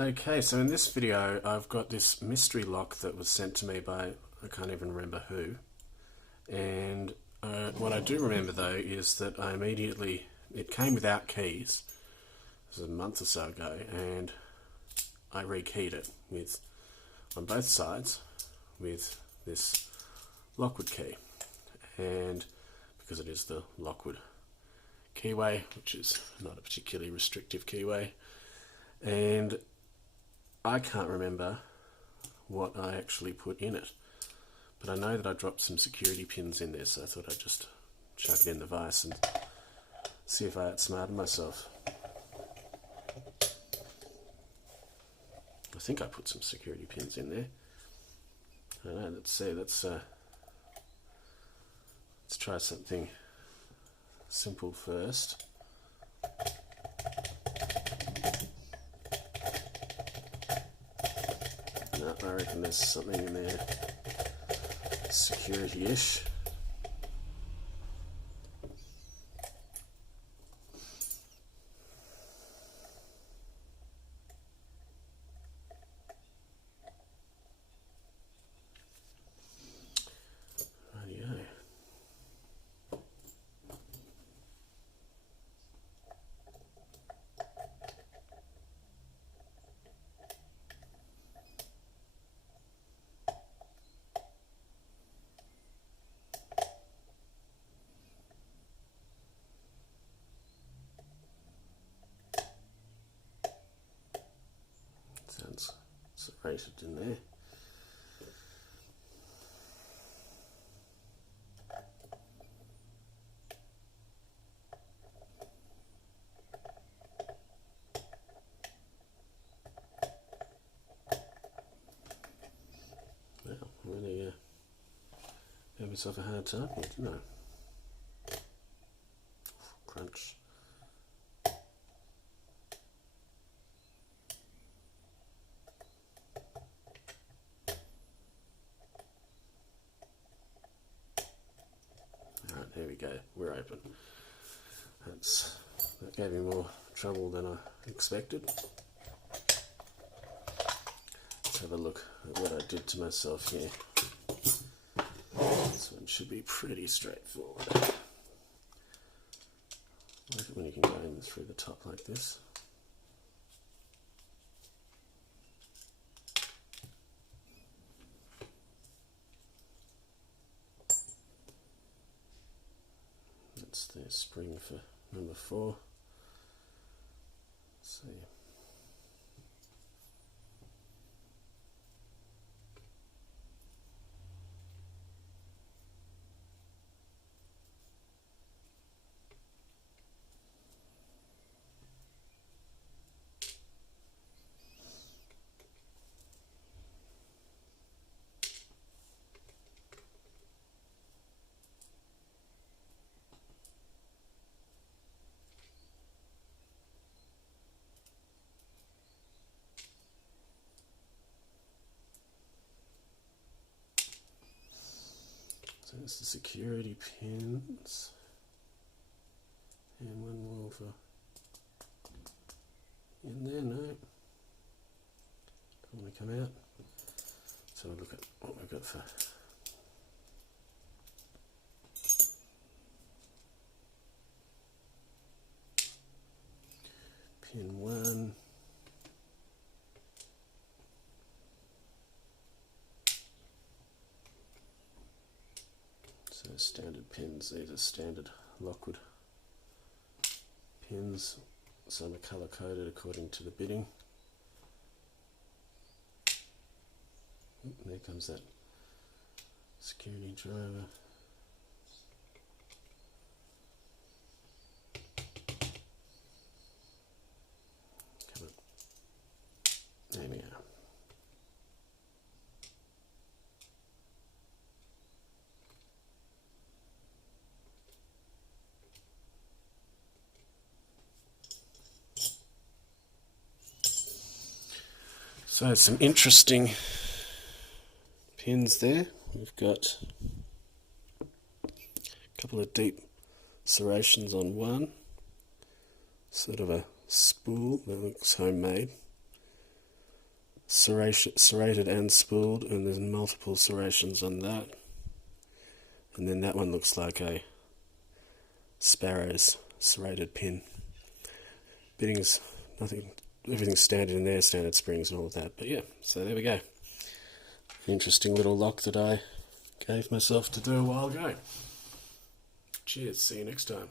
Okay, so in this video I've got this mystery lock that was sent to me by, I can't even remember who, and what I do remember though is that it came without keys. This was a month or so ago, and I rekeyed it on both sides with this Lockwood key, and because it is the Lockwood keyway, which is not a particularly restrictive keyway, and I can't remember what I actually put in it, but I know that I dropped some security pins in there, so I thought I'd just chuck it in the vise and see if I outsmarted myself. I think I put some security pins in there. I don't know, let's see, let's try something simple first. No, I reckon there's something in there security-ish. Rightio. Sounds serrated in there. Well, I'm really gave myself a hard time here, didn't I? Crunch. Alright, there we go. We're open. That gave me more trouble than I expected. Let's have a look at what I did to myself here. This one should be pretty straightforward. I like it when you can go in through the top like this. That's the spring for number 4. Let's see. So there's the security pins, and one more for in there. No, don't want to come out. So we'll look at what we've got for pin 1. So standard pins, these are standard Lockwood pins. Some are colour coded according to the bitting. There comes that security driver. Come on. There we are. So some interesting pins there. We've got a couple of deep serrations on one, sort of a spool that looks homemade. serrated and spooled, and there's multiple serrations on that. And then that one looks like a Sparrow's serrated pin. Bittings, nothing, everything's standard in there, standard springs and all of that. But yeah, so there we go. Interesting little lock that I gave myself to do a while ago. Cheers, see you next time.